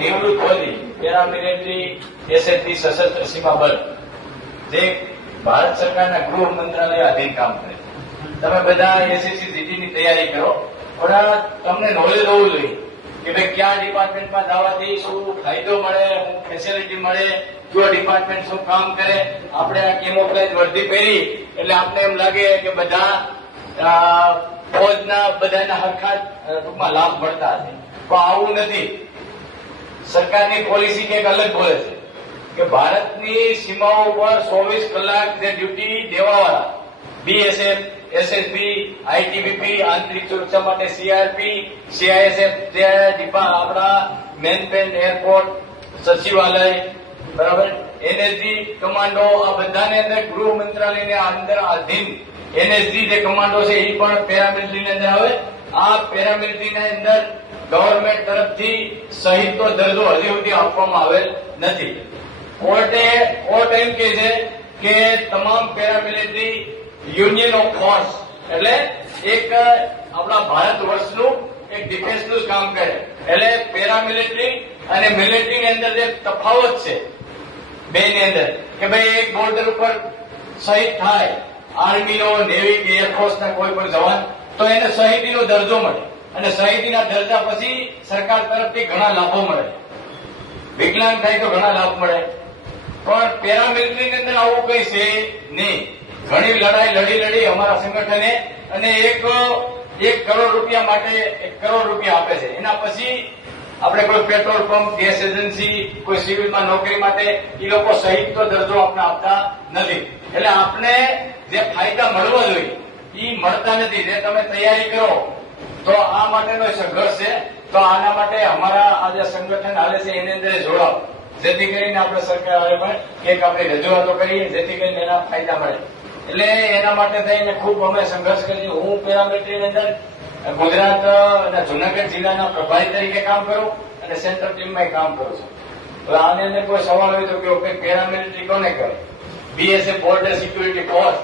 નિવૃત્ત હોતી paramilitary SSB સશસ્ત્ર સીમા બળ જે ભારત સરકારના ગૃહ મંત્રાલય અધીન કામ કરે. તમે બધા એસએસસી જીટીની તૈયારી કરો, પણ તમને નોલેજ હોવું જોઈએ કે ભાઈ કયા ડિપાર્ટમેન્ટમાં જવાથી શું ફાયદો મળે, શું ફેસિલિટી મળે, કયો ડિપાર્ટમેન્ટ શું કામ કરે. આપણે આ કેમોફ્લેજ વર્દી પહેરી એટલે આપણે એમ લાગે કે બધા ફોજના બધાના હરખા ટૂંકમાં લાભ મળતા હશે, પણ આવું નથી. સરકારની પોલિસી કંઈક અલગ બોલે છે કે ભારતની સીમાઓ પર 24 કલાક જે ડ્યુટી દેવાવાળા બીએસએફ, એસએસબી, આઈટીબીપી, આંતરિક સુરક્ષા માટે સીઆરપી, સીઆઈએસએફ, જે આપણા મેનપેન, એરપોર્ટ, સચિવાલય, બરાબર, એનએસજી કમાન્ડો, આ બધાને અંદર ગૃહ મંત્રાલયને અંદર અધીન એનએસજી જે કમાન્ડો છે એ પણ પેરામિલિટરીની અંદર આવે. આ પેરામિલિટરીની અંદર ગવર્મેન્ટ તરફથી શહીદનો દરજ્જો હજી સુધી આપવામાં આવેલ નથી. કોર્ટ એમ કહે છે કે તમામ પેરામિલિટરી યુનિયન ઓફ ફોર્સ એટલે એક આપણા ભારત વર્ષનું એક ડિફેન્સનું કામ કરે. એટલે પેરામિલિટરી અને મિલિટરીની અંદર જે તફાવત છે બેની અંદર કે ભાઈ એક બોર્ડર ઉપર શહીદ થાય, આર્મીનો, નેવી કે એરફોર્સના કોઈ પણ જવાન, તો એને શહીદીનો દરજ્જો મળે અને શહીદીના દરજ્જા પછી સરકાર તરફથી ઘણા લાભો મળે. વિકલાંગ થાય તો ઘણા લાભ મળે, પણ પેરામિલિટરીની અંદર આવું કઈ છે નહીં. ઘણી લડાઈ લડી અમારા સંગઠને અને એક કરોડ રૂપિયા માટે 1 કરોડ રૂપિયા આપે છે. એના પછી આપણે કોઈ પેટ્રોલ પંપ, ગેસ એજન્સી, કોઈ સિવિલમાં નોકરી માટે એ લોકો શહીદનો દરજ્જો આપણે આપતા નથી. એટલે આપણે જે ફાયદા મળવા જોઈએ એ મળતા નથી. જે તમે તૈયારી કરો તો આ માટેનો સંઘર્ષ છે. તો આના માટે અમારા આ જે સંગઠન હાલે છે એની અંદર જોડાવ, જેથી કરીને આપણે સરકાર પણ એક આપણે રજૂઆતો કરીએ જેથી કરીને એના ફાયદા મળે. એટલે એના માટે થઈને ખૂબ અમે સંઘર્ષ કરીએ. હું પેરામિલિટરીની અંદર ગુજરાત અને જુનાગઢ જિલ્લાના પ્રભારી તરીકે કામ કરું અને સેન્ટ્રલ ટીમમાં કામ કરું છું. તો આની અંદર કોઈ સવાલ હોય તો કહો કે પેરામિલિટરી કોને કહેવાય? બીએસએફ બોર્ડર સિક્યુરિટી ફોર્સ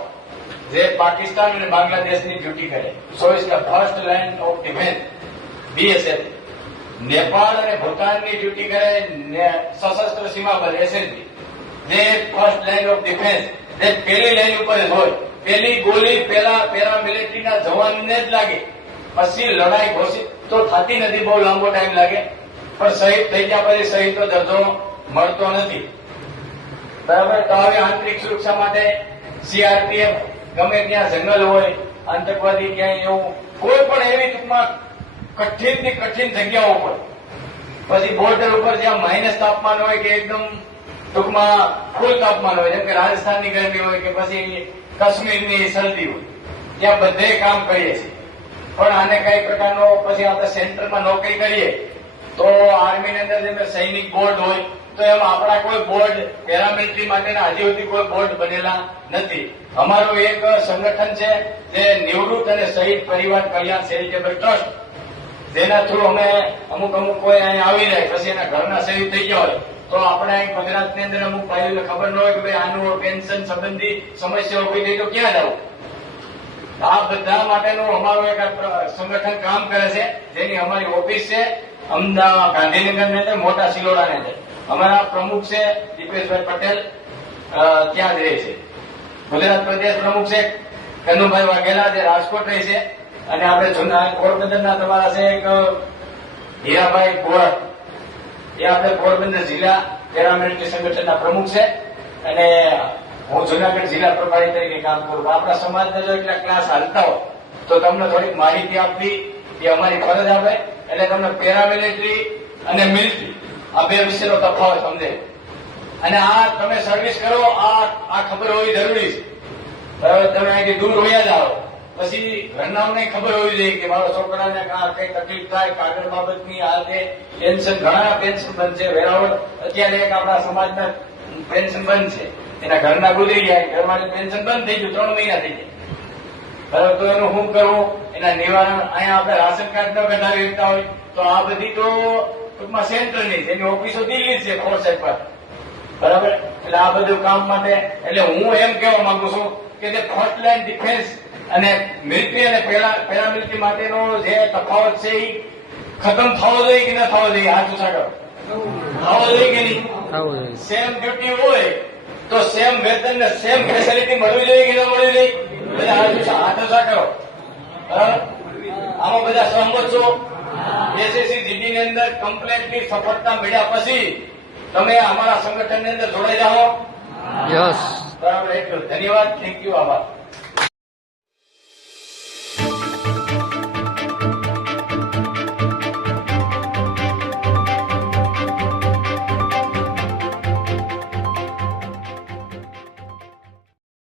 જે પાકિસ્તાન અને બાંગ્લાદેશની ડ્યુટી કરે. સો is the first line of defence. BSF Nepal અને ભૂટાનની ડ્યુટી કરે. સશસ્ત્ર સીમા બળ એસએસબી જે ફર્સ્ટ લાઇન ઓફ ડિફેન્સ, જે પેલી લાઈન ઉપર જ હોય. પેલી ગોળી પેલા પેરામિલિટરીના જવાનને જ લાગે, પછી લડાઈ ઘોષિત તો થતી નથી, બહુ લાંબો ટાઈમ લાગે, પણ શહીદ થઈ ગયા પછી શહીદનો દરજ્જો મળતો નથી. બરાબર. તો હવે આંતરિક સુરક્ષા માટે સીઆરપીએફ ગમે ત્યાં જંગલ હોય, આતંકવાદી ક્યાંય એવું કોઈ પણ એવી ટૂંકમાં કઠિનથી કઠિન જગ્યાઓ પર, પછી બોર્ડર ઉપર જ્યાં માઇનસ તાપમાન હોય કે એકદમ ટૂંકમાં ફૂલ તાપમાન હોય, જેમ કે રાજસ્થાનની ગરમી હોય કે પછી કાશ્મીરની શરદી હોય, ત્યાં બધે કામ કરીએ છીએ. પણ આને કઈ પ્રકારનો પછી આપણે સેન્ટરમાં નોકરી કરીએ તો આર્મીની અંદર જેમ સૈનિક બોર્ડ હોય તો એમાં આપણા કોઈ બોર્ડ પેરામિલિટરી માટેના હજી સુધી કોઈ બોર્ડ બનેલા નથી. અમારું એક સંગઠન છે જે નિવૃત્ત અને શહીદ પરિવાર કલ્યાણ ચેરિટેબલ ટ્રસ્ટ, જેના થ્રુ અમે અમુક કોઈ અહીંયા આવી જાય પછી એના ઘરના શહીદ થઈ ગયા હોય તો આપણે અહીં ગુજરાતની અંદર અમુક ભાઈઓને ખબર ન હોય કે ભાઈ આનું પેન્શન સંબંધી સમસ્યા ઉભી થઈ તો ક્યાં જવું. આ બધા માટેનું અમારું એક સંગઠન કામ કરે છે, જેની અમારી ઓફિસ છે અમદાવાદ, ગાંધીનગરની અંદર, મોટા સિલોડાની અંદર. અમારા પ્રમુખ છે દીપેશભાઈ પટેલ, ત્યાં જ રહે છે. ગુજરાત પ્રદેશ પ્રમુખ છે કનુભાઈ વાઘેલા, જે રાજકોટ રહે છે. અને આપણે જૂના પોરબંદરના તમારા છે એક હીરાભાઈ ગોળ, એ આપણે પોરબંદર જિલ્લા પેરામિલિટરી સંગઠનના પ્રમુખ છે. અને હું જુનાગઢ જિલ્લા પ્રભારી તરીકે કામ કરું. આપણા સમાજના જો એટલા ક્લાસ હાલતા હોય તો તમને થોડીક માહિતી આપવી એ અમારી ફરજ આવે. એટલે તમને પેરામિલિટરી અને મિલિટરી આ બે વિશેનો તફાવત સમજે. અને આ તમે સર્વિસ કરો આ ખબર હોવી જરૂરી છે. બરાબર. તમે અહીંથી દૂર હોયા જાઓ પછી ઘરનાઓને ખબર હોવી જોઈએ કે મારો છોકરાને કઈ તકલીફ થાય, કાગળ બાબતની આ તે પેન્શન, ઘણા પેન્શન બંધ છે. વેરાવળ અત્યારે એક આપણા સમાજના પેન્શન બંધ છે, એના ઘરના ગુજરી જાય, ઘરમાંથી પેન્શન બંધ થઈ ગયું, 3 મહિના થઈ ગયા. બરાબર. તો એનું શું કરવું, એના નિવારણ અહીંયા આપણે રાશન કાર્ડ ન કઢાવી શકતા હોય તો આ બધી તો ટૂંકમાં સેન્ટ્રલની છે, એની ઓફિસો દિલ્હી છે ફોર્સેટ પર. બરાબર. એટલે આ બધું કામ માટે એટલે હું એમ કહેવા માંગુ છું કે જે ફર્સ્ટ લાઇન ડિફેન્સ અને મિલિટરી અને પેરામિલિટરી માટેનો જે તફાવત છે એ ખતમ થવો જોઈએ કે ન થવો જોઈએ? હાથ ઊંચા કરો. થવો જોઈએ કે નહીં? થવું જોઈએ. સેમ ડ્યુટી હોય તો સેમ વેતન ને સેમ ફેસિલિટી મળવી જોઈએ કે ન મળવી જોઈએ? બધા હાથ ઊંચા કરો. બરાબર? આમાં બધા સહમત છો? એસએસસી જીડી ની અંદર કમ્પ્લેટલી સફળતા મળ્યા પછી તમે અમારા સંગઠન ની અંદર જોડાઈ જાઓ. યસ. બરાબર. એટલું ધન્યવાદ. Thank you. આભાર.